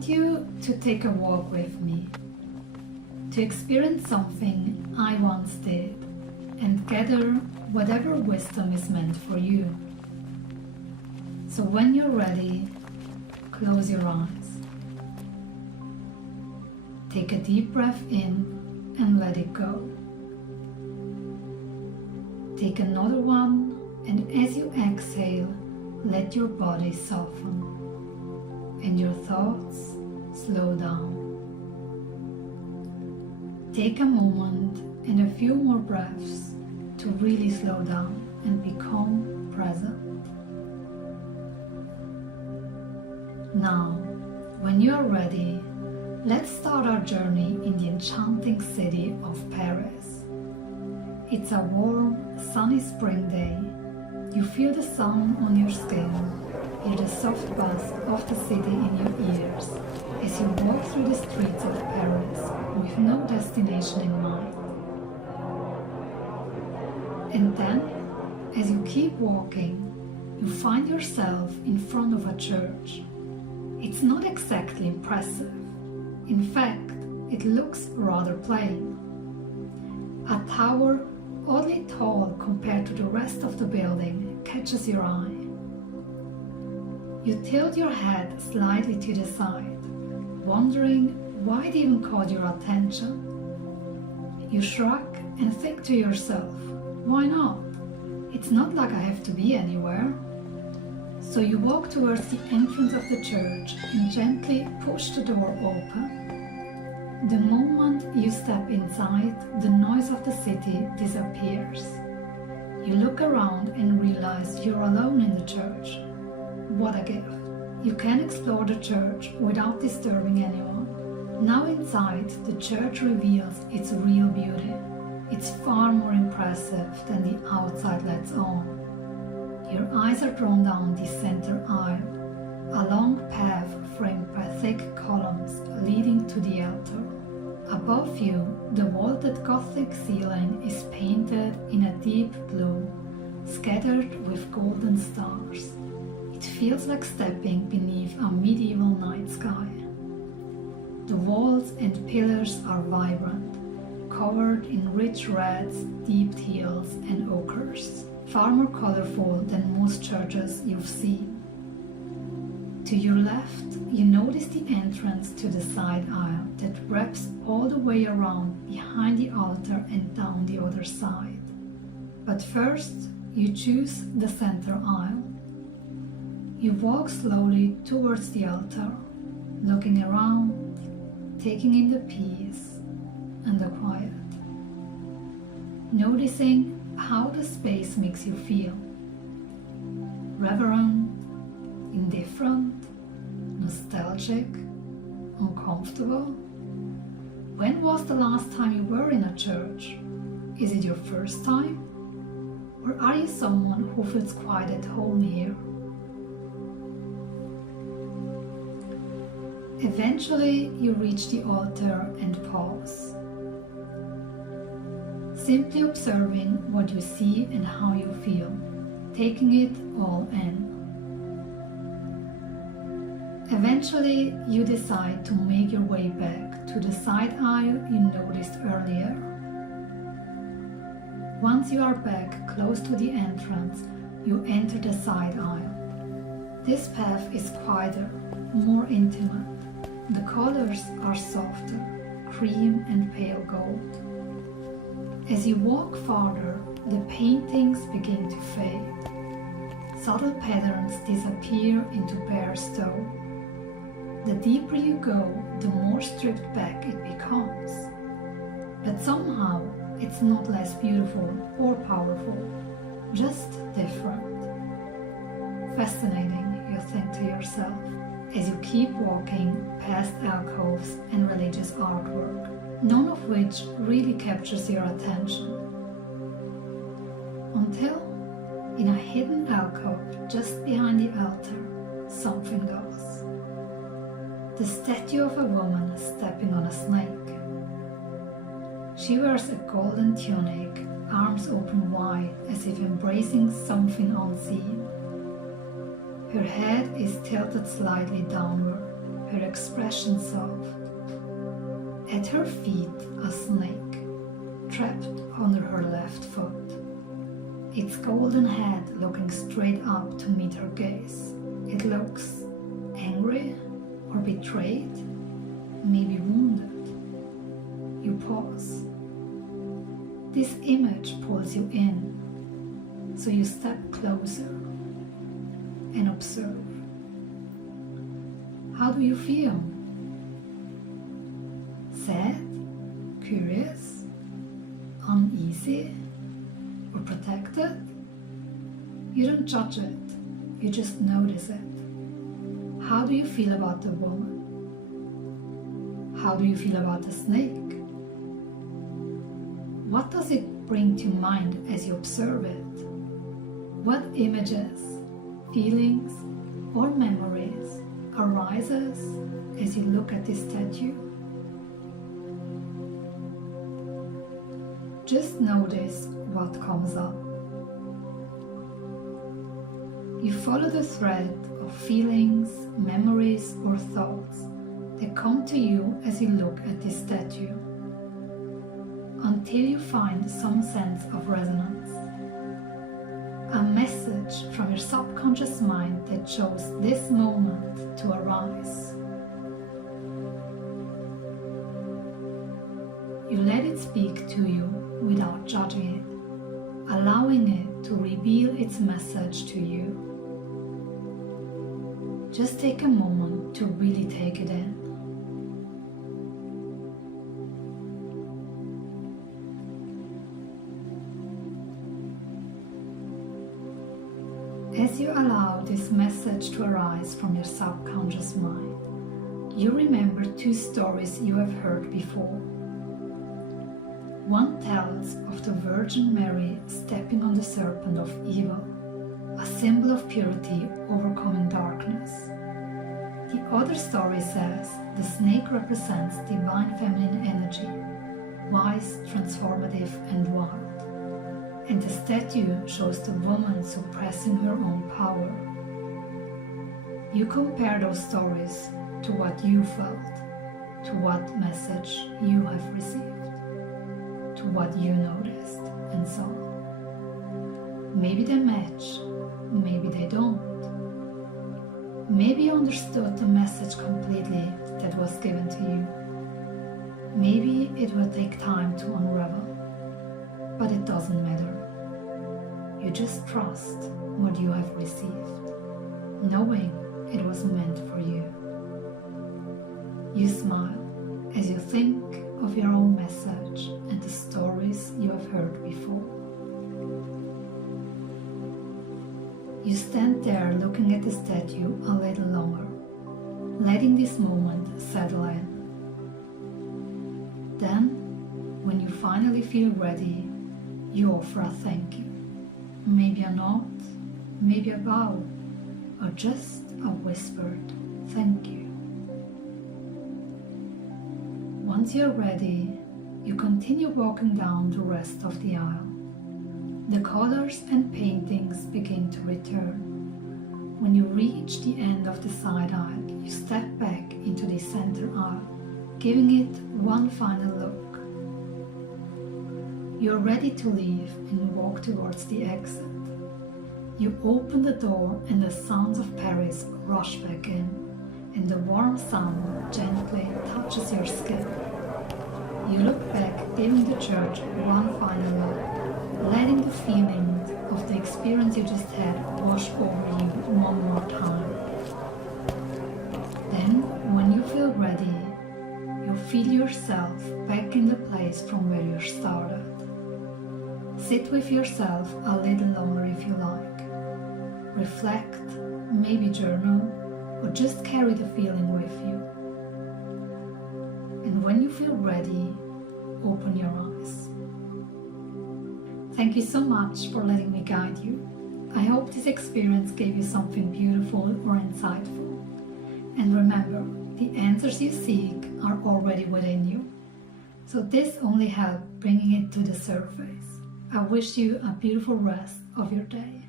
want you to take a walk with me, to experience something I once did and gather whatever wisdom is meant for you. So when you're ready, close your eyes. Take a deep breath in and let it go. Take another one, and as you exhale, let your body soften and your thoughts slow down. Take a moment and a few more breaths to really slow down and become present. Now, when you are ready, let's start our journey in the enchanting city of Paris. It's a warm, sunny spring day. You feel the sun on your skin, hear the soft buzz of the city in your ears as you walk through the streets of Paris with no destination in mind. And then, as you keep walking, you find yourself in front of a church. It's not exactly impressive. In fact, it looks rather plain. A tower, oddly tall compared to the rest of the building, catches your eye. You tilt your head slightly to the side, wondering why it even caught your attention. You shrug and think to yourself, why not? It's not like I have to be anywhere. So you walk towards the entrance of the church and gently push the door open. The moment you step inside, the noise of the city disappears. You look around and realize you're alone in the church. What a gift! You can explore the church without disturbing anyone. Now inside, the church reveals its real beauty. It's far more impressive than the outside lets on. Your eyes are drawn down the center aisle, a long path framed by thick columns leading to the altar. Above you, the vaulted Gothic ceiling is painted in a deep blue, scattered with golden stars. It feels like stepping beneath a medieval night sky. The walls and pillars are vibrant, covered in rich reds, deep teals, and ochres, far more colorful than most churches you've seen. To your left, you notice the entrance to the side aisle that wraps all the way around behind the altar and down the other side. But first, you choose the center aisle. You walk slowly towards the altar, looking around, taking in the peace and the quiet, noticing how the space makes you feel. Reverent, indifferent, nostalgic, uncomfortable? When was the last time you were in a church? Is it your first time? Or are you someone who feels quite at home here? Eventually, you reach the altar and pause, simply observing what you see and how you feel, taking it all in. Eventually, you decide to make your way back to the side aisle you noticed earlier. Once you are back close to the entrance, you enter the side aisle. This path is quieter, more intimate. The colors are softer, cream and pale gold. As you walk farther, the paintings begin to fade. Subtle patterns disappear into bare stone. The deeper you go, the more stripped back it becomes. But somehow, it's not less beautiful or powerful, just different. Fascinating, you think to yourself, as you keep walking past alcoves and religious artwork, none of which really captures your attention. Until, in a hidden alcove just behind the altar, something does. The statue of a woman stepping on a snake. She wears a golden tunic, arms open wide as if embracing something unseen. Her head is tilted slightly downward, her expression self. At her feet, a snake, trapped under her left foot, its golden head looking straight up to meet her gaze. It looks angry or betrayed, maybe wounded. You pause. This image pulls you in, so you step closer and observe. How do you feel? Sad, curious, uneasy, or protected? You don't judge it, you just notice it. How do you feel about the woman? How do you feel about the snake? What does it bring to mind as you observe it? What images, feelings, or memories arises as you look at this statue? Just notice what comes up. You follow the thread of feelings, memories, or thoughts that come to you as you look at this statue, until you find some sense of resonance. A message from your subconscious mind that chose this moment to arise. You let it speak to you without judging it, allowing it to reveal its message to you. Just take a moment to really take it in. As you allow this message to arise from your subconscious mind, you remember two stories you have heard before. One tells of the Virgin Mary stepping on the serpent of evil, a symbol of purity overcoming darkness. The other story says the snake represents divine feminine energy, wise, transformative, and wild. And the statue shows the woman suppressing her own power. You compare those stories to what you felt, to what message you have received, to what you noticed, and so on. Maybe they match, maybe they don't. Maybe you understood the message completely that was given to you. Maybe it will take time to unravel, but it doesn't matter. You just trust what you have received, knowing it was meant for you. You smile as you think of your own message and the stories you have heard before. You stand there looking at the statue a little longer, letting this moment settle in. Then, when you finally feel ready, you offer a thank you. Maybe a nod, maybe a bow, or just a whispered thank you. Once you're ready, you continue walking down the rest of the aisle. The colors and paintings begin to return. When you reach the end of the side aisle, you step back into the center aisle, giving it one final look. You're ready to leave and walk towards the exit. You open the door and the sounds of Paris rush back in, and the warm sun gently touches your skin. You look back, giving the church one final look, letting the feelings of the experience you just had wash over you one more time. Then, when you feel ready, you feel yourself back in the place from where you started. Sit with yourself a little longer if you like. Reflect, maybe journal, or just carry the feeling with you. And when you feel ready, open your eyes. Thank you so much for letting me guide you. I hope this experience gave you something beautiful or insightful. And remember, the answers you seek are already within you. So this only helps bringing it to the surface. I wish you a beautiful rest of your day.